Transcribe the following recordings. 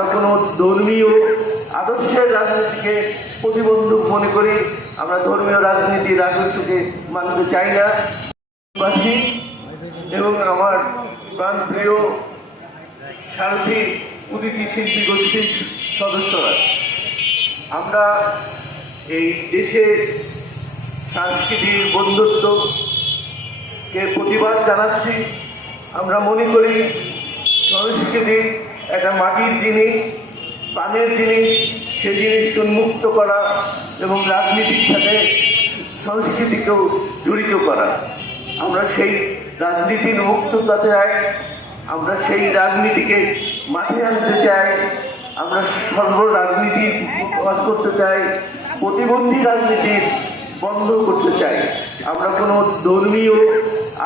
আমরা কোনো ধর্মীয় আদর্শের রাজনীতিকে প্রতিবন্ধক মনে করি আমরা ধর্মীয় রাজনীতির আদর্শকে মানতে চাই না। এবং আমার প্রাণপ্রিয় সারথী উদিচি শিল্পী গোষ্ঠীর সদস্যরা, আমরা এই দেশের সাংস্কৃতিক বন্ধুত্বকে প্রতিবাদ জানাচ্ছি। আমরা মনে করি সংস্কৃতি একটা মাটির জিনিস প্রাণের জিনিস, সেই জিনিসকে উন্মুক্ত করা এবং রাজনীতির সাথে সংস্কৃতিকেও জড়িত করা। আমরা সেই রাজনীতির মুক্ততা চাই, আমরা সেই রাজনীতিকে মাঠে আনতে চাই, আমরা সর্ব রাজনীতি বাদ করতে চাই, প্রতিবন্ধী রাজনীতি বন্ধ করতে চাই। আমরা কোনো ধর্মীয়,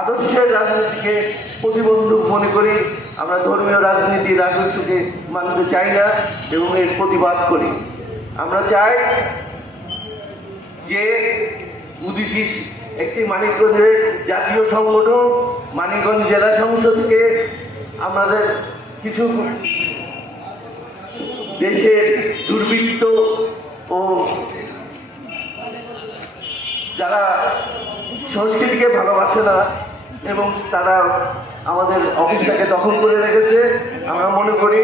আদর্শের রাজনীতিকে প্রতিবন্ধক মনে করি আমরা ধর্মীয় রাজনীতির রাজস্বকে মানতে চাই না এবং এর প্রতিবাদ করি। আমরা চাই যে উদিসি একটি মানিকগঞ্জের জাতীয় সংগঠন, মানিকগঞ্জ জেলা সংসদকে আমাদের কিছু দেশের দুর্বৃত্ত ও যারা সংস্কৃতিকে ভালোবাসে না এবং তারা আমাদের অফিসটাকে দখল করে রেখেছে। আমরা মনে করি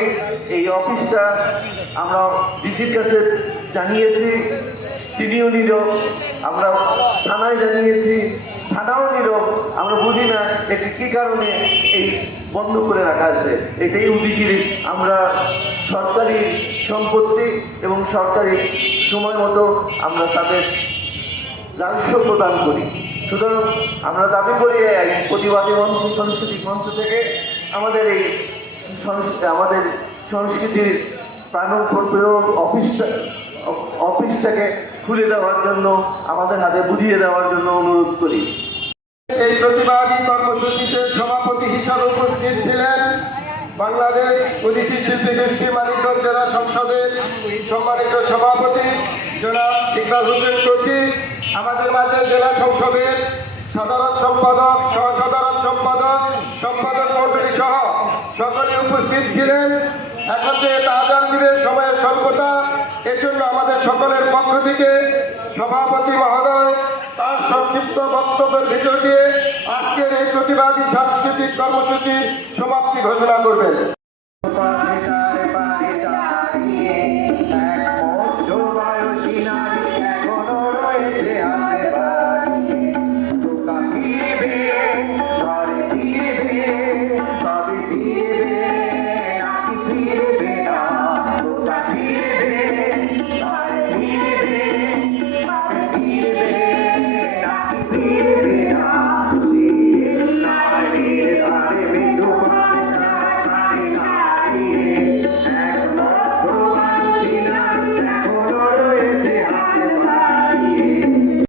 এই অফিসটা আমরা ডিসির কাছে জানিয়েছি তিনিও নীরব আমরা থানায় জানিয়েছি, থানাও নীরব, আমরা বুঝি না এটি কী কারণে এই বন্ধ করে রাখা আছে এটাই উদিচির আমরা সরকারি সম্পত্তি এবং সরকারি সময় মতো আমরা তাদের রাজস্ব প্রদান করি। সুতরাং আমরা দাবি করি এই প্রতিবাদী মঞ্চ সাংস্কৃতিক মঞ্চ থেকে আমাদের এই আমাদের সংস্কৃতির প্রাণপ্রিয় অফিসটা অফিসটাকে খুলে দেওয়ার জন্য, আমাদের হাতে বুঝিয়ে দেওয়ার জন্য অনুরোধ করি। এই প্রতিবাদী কর্মসূচিতে সভাপতি হিসাবে উপস্থিত ছিলেন বাংলাদেশ ওডিসি শিল্পী গোষ্ঠী মানিকগঞ্জ জেলা সংসদের সম্মানিত সভাপতি জনাব ইকবাল হোসেন কচি আমাদের মাঝে জেলা সংসদের সাধারণ সম্পাদক সহ সাধারণ সম্পাদক সম্পাদক মন্ডলী সহ সকলে উপস্থিত ছিলেন। এখন যে আজান দিবে সময়ের স্বল্পতা, এজন্য আমাদের সকলের পক্ষ থেকে সভাপতি মহোদয় তার সংক্ষিপ্ত বক্তব্যের ভিতর দিয়ে আজকের এই প্রতিবাদী সাংস্কৃতিক কর্মসূচির সমাপ্তি ঘোষণা করবেন।